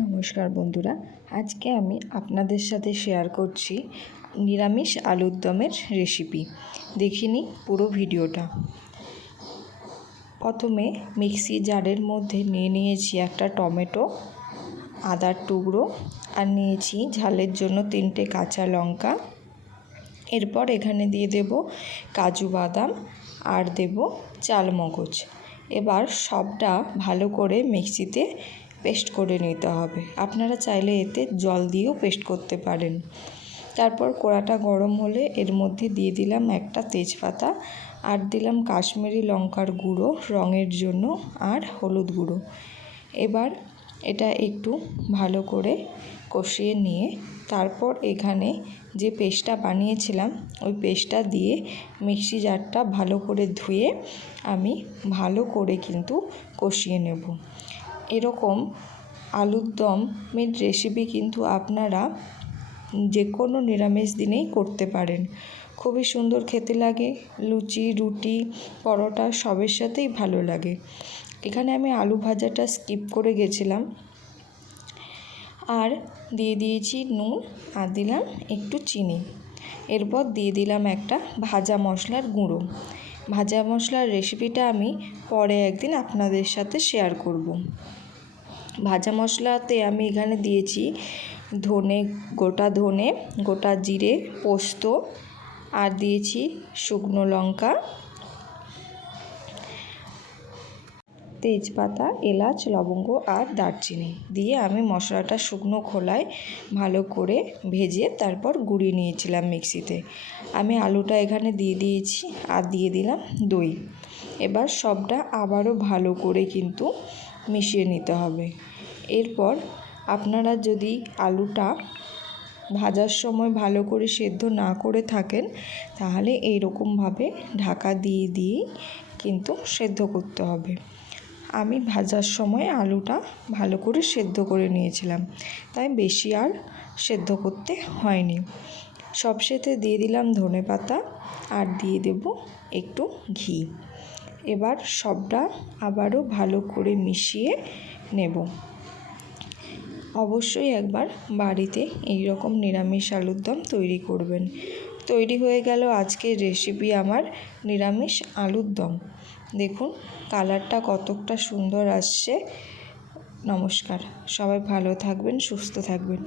নমস্কার বন্ধুরা, আজকে আমি আপনাদের সাথে শেয়ার করছি নিরামিষ আলুর দমের রেসিপি। দেখিনি পুরো ভিডিওটা। প্রথমে মিক্সি জারের মধ্যে নিয়েছি একটা টমেটো, আদার টুকরো, আর নিয়েছি ঝালের জন্য 3টে কাঁচা লঙ্কা। এরপর এখানে দিয়ে দেব কাজু বাদাম আর দেব চালমগজ। এবার সবটা ভালো করে মিক্সিতে পেস্ট করে নিতে হবে। আপনারা চাইলে এতে জল দিয়েও পেস্ট করতে পারেন। তারপর কড়াটা গরম হলে এর মধ্যে দিয়ে দিলাম একটা তেজপাতা, আর দিলাম কাশ্মীরি লঙ্কার গুঁড়ো রঙের জন্য, আর হলুদ গুঁড়ো। এবার এটা একটু ভালো করে কষিয়ে নিয়ে তারপর এখানে যে পেস্টটা বানিয়েছিলাম ওই পেস্টটা দিয়ে মিক্সি জারটা ভালো করে ধুয়ে আমি ভালো করে কিন্তু কষিয়ে নেব। এরকম আলুর দমের রেসিপি কিন্তু আপনারা যে কোনো নিরামিষ দিনেই করতে পারেন। খুবই সুন্দর খেতে লাগে, লুচি, রুটি, পরোটা সবের সাথেই ভালো লাগে। এখানে আমি আলু ভাজাটা স্কিপ করে গেছিলাম, আর দিয়ে দিয়েছি নুন, আর দিলাম একটু চিনি। এরপর দিয়ে দিলাম একটা ভাজা মশলার গুঁড়ো। ভাজা মশলার রেসিপিটা আমি পরে একদিন আপনাদের সাথে শেয়ার করব। ভাজা মশলাতে আমি এখানে দিয়েছি গোটা ধনে, গোটা জিরে, পোস্ত, আর দিয়েছি শুকনো লঙ্কা, তেজপাতা, এলাচ, লবঙ্গ আর দারচিনি দিয়ে আমি মশলাটা শুকনো খোলায় ভালো করে ভেজে তারপর গুঁড়িয়ে নিয়েছিলাম মিক্সিতে। আমি আলুটা এখানে দিয়ে দিয়েছি, আর দিয়ে দিলাম দই। এবার সবটা আবারও ভালো করে কিন্তু মিশিয়ে নিতে হবে। এরপর আপনারা যদি আলুটা ভাজার সময় ভালো করে সেদ্ধ না করে থাকেন, তাহলে এইরকমভাবে ঢাকা দিয়ে কিন্তু সেদ্ধ করতে হবে। আমি ভাজার সময় আলুটা ভালো করে সেদ্ধ করে নিয়েছিলাম, তাই বেশি আর সেদ্ধ করতে হয়নি। সবশেষে দিয়ে দিলাম ধনেপাতা, আর দিয়ে দেব একটু ঘি। এবার সবটা আবারও ভালো করে মিশিয়ে নেব। অবশ্যই একবার বাড়িতে এই রকম নিরামিষ আলুর দম তৈরি করবেন। তৈরি হয়ে গেল আজকের রেসিপি আমার নিরামিষ আলুর দম। দেখুন কালারটা কতটা সুন্দর আসছে। নমস্কার, সবাই ভালো থাকবেন, সুস্থ থাকবেন।